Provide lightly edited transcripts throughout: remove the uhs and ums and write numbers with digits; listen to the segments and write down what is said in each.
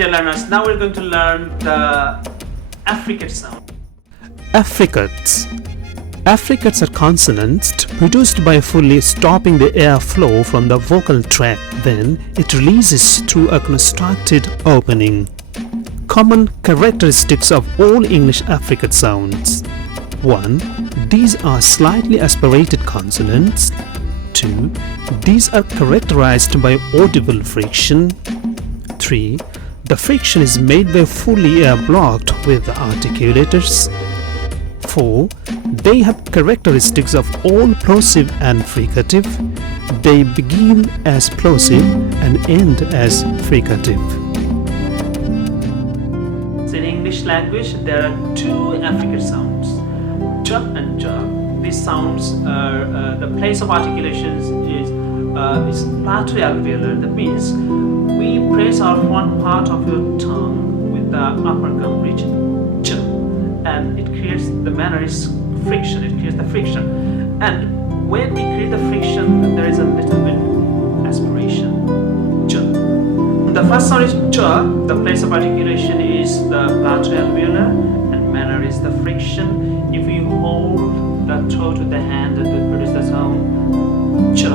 dear learners, now we're going to learn the affricate sound. Affricates. Affricates are consonants produced by fully stopping the airflow from the vocal tract. Then it releases through a constructed opening. Common characteristics of all English affricate sounds. 1. These are slightly aspirated consonants. 2. These are characterized by audible friction. 3. The friction is made by fully air-blocked with the articulators. 4. They have characteristics of all plosive and fricative. They begin as plosive and end as fricative. In English language, there are two affricate sounds, j and j. These sounds are the place of articulations is plateau alveolar. That means we press our front part of your tongue with the upper gum region, j, and it creates the manner is friction. It creates the friction, and when we create the friction, there is a little bit aspiration. J. The first sound is j. The place of articulation is the plateau alveolar, and manner is the friction. If we hold the throat with the hand and we produce the sound j,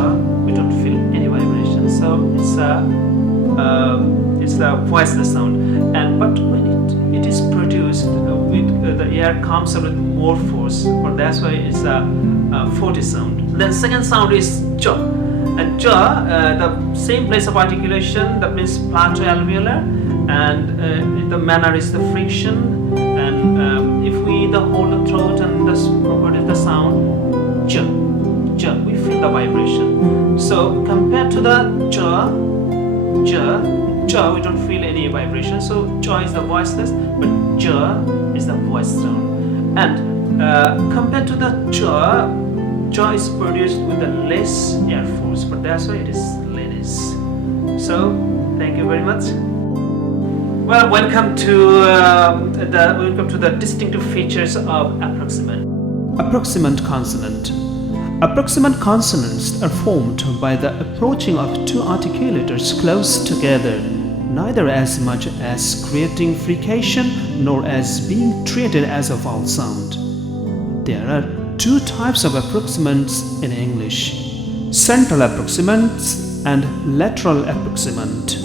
we don't feel any vibration. So it's a voiceless sound. And but when it is produced, the air comes out with more force. For that's why it's a 40 sound. Then second sound is j. And j, the same place of articulation, that means plateau alveolar, and the manner is the friction. And if we hold the throat and produce the sound j, we feel the vibration. So compared to the j, we don't feel any vibration. So j is the voiceless, but j is the voice sound. And compared to the j is produced with the less air force, but that's why it is less. So thank you very much. Well, welcome to the distinctive features of approximant. Approximant consonant. Approximant consonants are formed by the approaching of two articulators close together, neither as much as creating frication nor as being treated as a vowel sound. There are two types of approximants in English: central approximants and lateral approximant.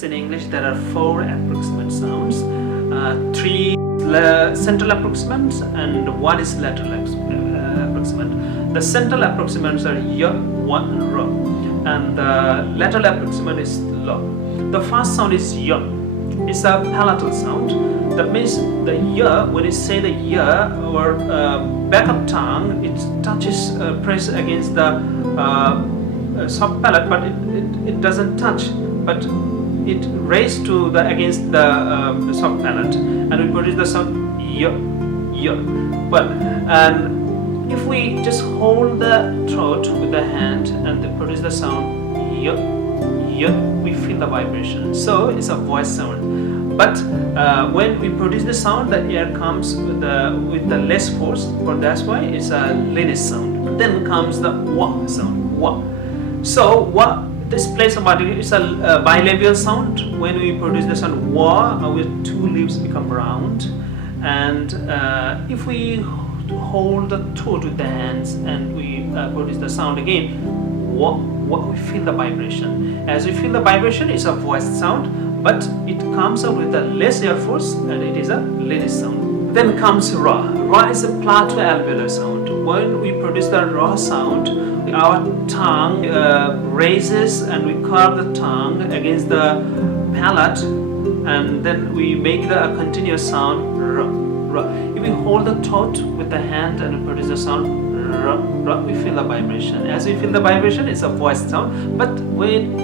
In English, there are four approximant sounds, three central approximants and one is lateral approximant. The central approximants are y, one, and r, and the lateral approximant is l. The first sound is y. It's a palatal sound. That means the y, when you say the y, our back of tongue, it touches, press against the soft palate, but it doesn't touch, but it raised to the against the soft palate, and we produce the sound y. Well, and if we just hold the throat with the hand and produce the sound y, we feel the vibration. So it's a voice sound. But when we produce the sound, the air comes with the less force. But that's why it's a linear sound. Then comes the wa sound. Wa. So wa. This place of articulation is a bilabial sound. When we produce the sound wa, our two lips become round, and if we hold the throat with the hands and we produce the sound again, wa, we feel the vibration. As we feel the vibration, it's a voiced sound, but it comes out with a less air force, and it is a linear sound. Then comes ra. Ra is a plateau alveolar sound. When we produce the ra sound, our tongue raises and we curve the tongue against the palate, and then we make a continuous sound r, r. If we hold the throat with the hand and produce the sound r, r, we feel the vibration. As we feel the vibration, it's a voice sound. But when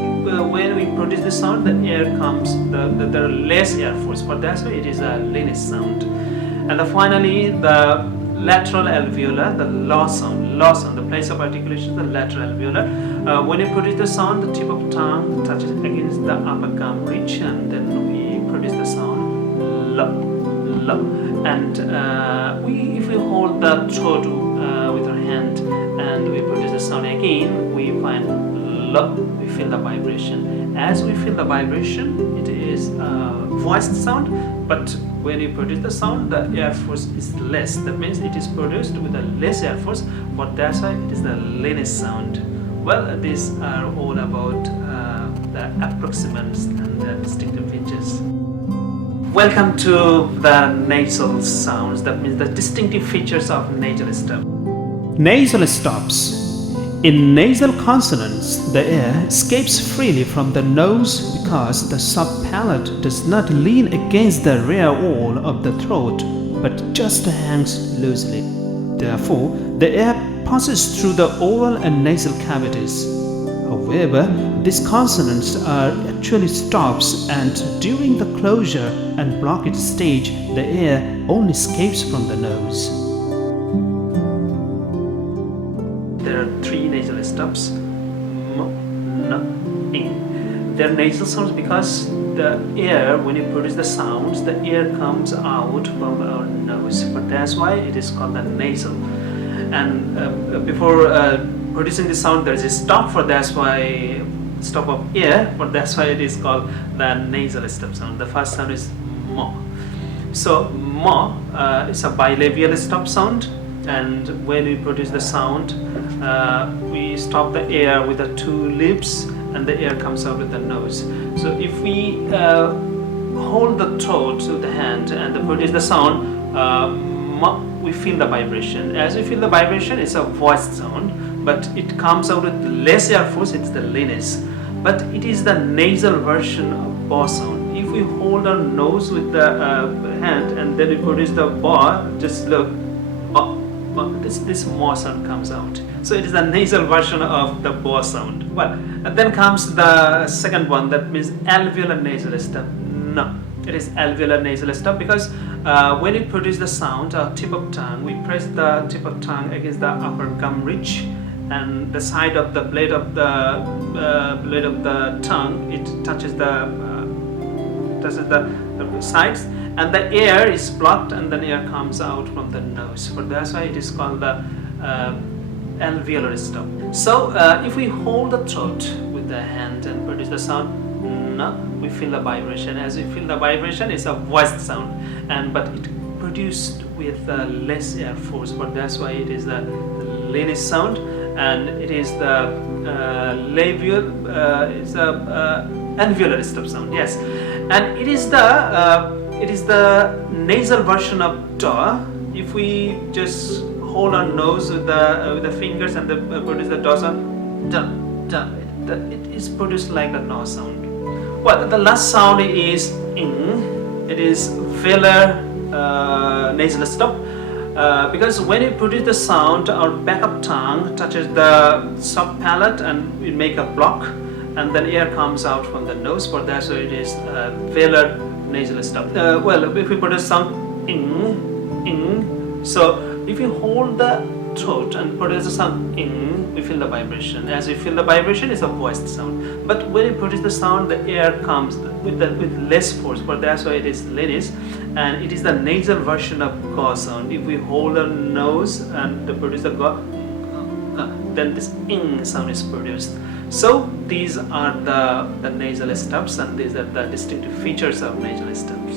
we produce the sound, the air comes, there are less air force, but that's why it is a linear sound. And finally, the lateral alveolar, the law sound, the place of articulation, the lateral alveolar. When you produce the sound, the tip of tongue touches against the upper gum ridge, and then we produce the sound l. And if we hold the throat with our hand and we produce the sound again, we find l. We feel the vibration. As we feel the vibration, it is a voiced sound, but when you produce the sound, the air force is less. That means it is produced with a less air force, but that's why it is the lenis sound. Well, these are all about the approximants and the distinctive features. Welcome to the nasal sounds, that means the distinctive features of nasal stop. Nasal stops. In nasal consonants, the air escapes freely from the nose because the subpalate does not lean against the rear wall of the throat but just hangs loosely. Therefore, the air passes through the oral and nasal cavities. However, these consonants are actually stops, and during the closure and blockage stage, the air only escapes from the nose. There are three nasal stops, m, n, ing. They're nasal sounds because the air, when you produce the sounds, the air comes out from our nose. But that's why it is called the nasal. And before producing the sound, there is a stop, for that's why stop of air, but that's why it is called the nasal stop sound. The first sound is mo. So mo is a bilabial stop sound, and when we produce the sound, we stop the air with the two lips, and the air comes out with the nose. So if we hold the throat with the hand and produce the sound, mo, we feel the vibration. As we feel the vibration, it's a voiced sound, but it comes out with less air force, it's the lenis. But it is the nasal version of ba sound. If we hold our nose with the hand and then we produce the ba, just look, ba, ba, this ma sound comes out. So it is the nasal version of the ba sound. Well, and then comes the second one, that means alveolar nasal stop. No, it is alveolar nasal stop because when we produce the sound, our tip of tongue, we press the tip of tongue against the upper gum ridge, and the side of the blade of the tongue, it touches the sides, and the air is blocked, and then air comes out from the nose. But that's why it is called the alveolar stop. So if we hold the throat with the hand and produce the sound, we feel the vibration. As we feel the vibration, it's a voiced sound, but it produced with less air force. But that's why it is the lenis sound, and it is the labial. It's a alveolar stop sound. Yes, and it is the nasal version of da. If we just hold our nose with the fingers and produce the da sound, da, it is produced like the na sound. Well, the last sound is ing. It is velar nasal stop because when we produce the sound, our back of tongue touches the subpalate and we make a block, and then air comes out from the nose. For that, so it is velar nasal stop. Well, if we produce sound ing, so if you hold the throat and produce the sound ing, we feel the vibration. As we feel the vibration, it's a voiced sound. But when you produce the sound, the air comes with less force. But that's why it is lenis, and it is the nasal version of ga sound. If we hold our nose and produce the ga, then this ing sound is produced. So these are the nasal stops, and these are the distinctive features of nasal stops.